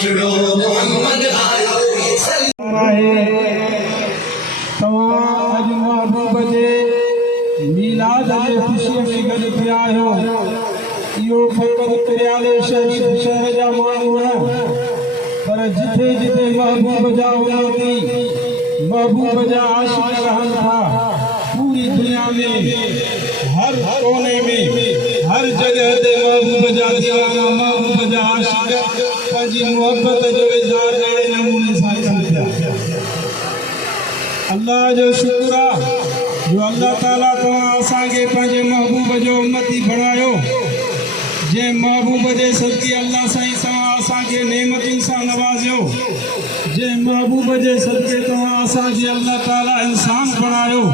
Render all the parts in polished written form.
मिठड़ो मोहम्मद आयो तव्हां अॼु महबूब जे मीलाद जे ख़ुशीअ में गॾु थिया आहियो। इहो फ़क़ति किरयाले शहर जा माण्हू न, पर जिथे जिथे महबूब जा उम्मती महबूब जा आशिक़ रहनि था, पूरी दुनिया में हर कोने में हर जगह ते महबूब जा दीवाना महबूब जा आशिक़ पंहिंजी मुहबत जो इज़हार अहिड़े नमूने सां कनि पिया। अल्लाह जो शुक्र आहे जो अल्लाह ताला तव्हां असांखे पंहिंजे महबूब जो उम्मती बणायो। जंहिं महबूब जे सदके अल्लाह साईं तव्हां असांखे नेमतुनि सां नवाज़ियो। जंहिं महबूब जे सदके तव्हां असांखे अल्लाह ताला इंसान बणायो।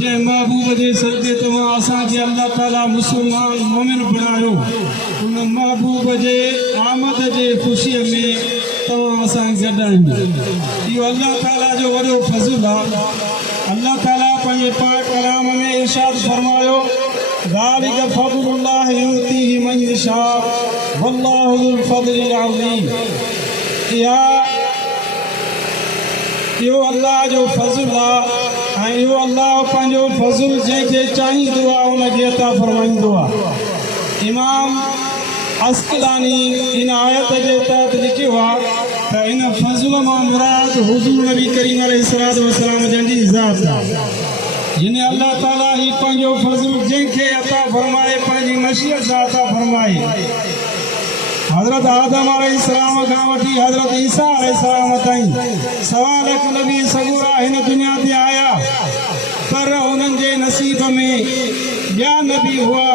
जंहिं महबूब जे सदके तव्हां असांखे अल्लाह ताला मुस्लमान मोमिन बणायो। उन महबूब जे आमद जे ख़ुशीअ में तव्हां असांखे गॾाईंदो। इहो अल्लाह ताला जो वॾो फज़ुल आहे। अल्लाह ताला पंहिंजे पाक कलाम में इरशाद फरमायो, ज़ालिक फ़ज़्लुल्लाहि युतीहि मन यशा वल्लाहु ज़ुल फ़ज़्लिल अज़ीम। इहो अल्लाह जो फज़ुल आहे ऐं इहो अल्लाह पंहिंजो फज़ुल जंहिंखे चाहींदो आहे उनखे अता फरमाईंदो आहे। इमाम अस्क़लानी इन आयत जे तहत लिखियो आहे त इन फज़ुल मां मुराद हुज़ूर नबी करीम अलैहिस्सलातु वस्सलाम जंहिंजी ज़ात आहे। यानी अल्लाह ताला ही पंहिंजो फज़ुल जंहिंखे अता फरमाए पंहिंजी मशीअत सां अता फरमाए। हज़रत आदम अलैहिस्सलाम खां वठी हज़रत ईसा अलैहिस्सलाम ताईं सवा लख नबी सगुरा हिन दुनिया ते आया, पर उन्हनि जे नसीब में ॿिया नबी हुआ।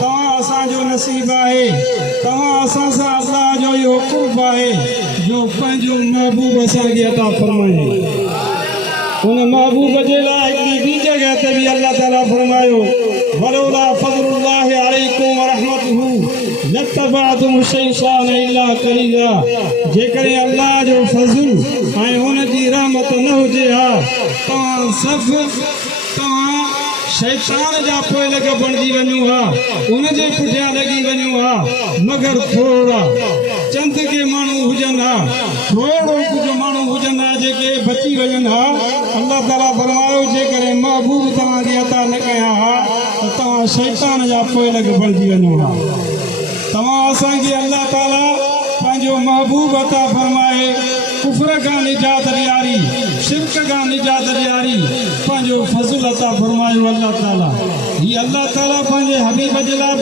तव्हां असांजो नसीब आहे, तव्हां असां सां अल्लाह जो इहो क़ुर्ब आहे जो पंहिंजो महबूब असांखे अता फरमाए। उन महबूब जे लाइ हिकिड़ी ॿी जॻह ते बि अल्लाह ताला फरमायो, वलौला फ़ज़्लुल्लाहि अलैकुम व रहमतुहु लत्तबअतुम शैतान इल्ला क़लीला। जेकॾहिं अल्लाह जो फज़ुल ऐं उनजी रहमत न हुजे हा, तव्हां शैतान जा पोइ लॻ बणिजी वञो हा, उनजे पुठियां लॻी वञो हा। मगर थोरा चंद के माण्हू हुजनि हा, थोरो कुझु माण्हू हुजनि हा जेके बची वञनि हा। अल्लाह ताला फरमायो, जेकॾहिं महबूब तव्हांखे अता न कया हा त तव्हां शैतान जा पोइ लॻ बणिजी वञो हा। तव्हां असांखे अल्लाह ताला पंहिंजो महबूब अता फरमाए कुफ्र खां निजात ॾियारी, शिरक खां निजात ॾियारी, पंहिंजो फज़ुल अता फरमायो अल्लाह ताला। हीअ अल्लाह ताला पंहिंजे हबीब जे लाइ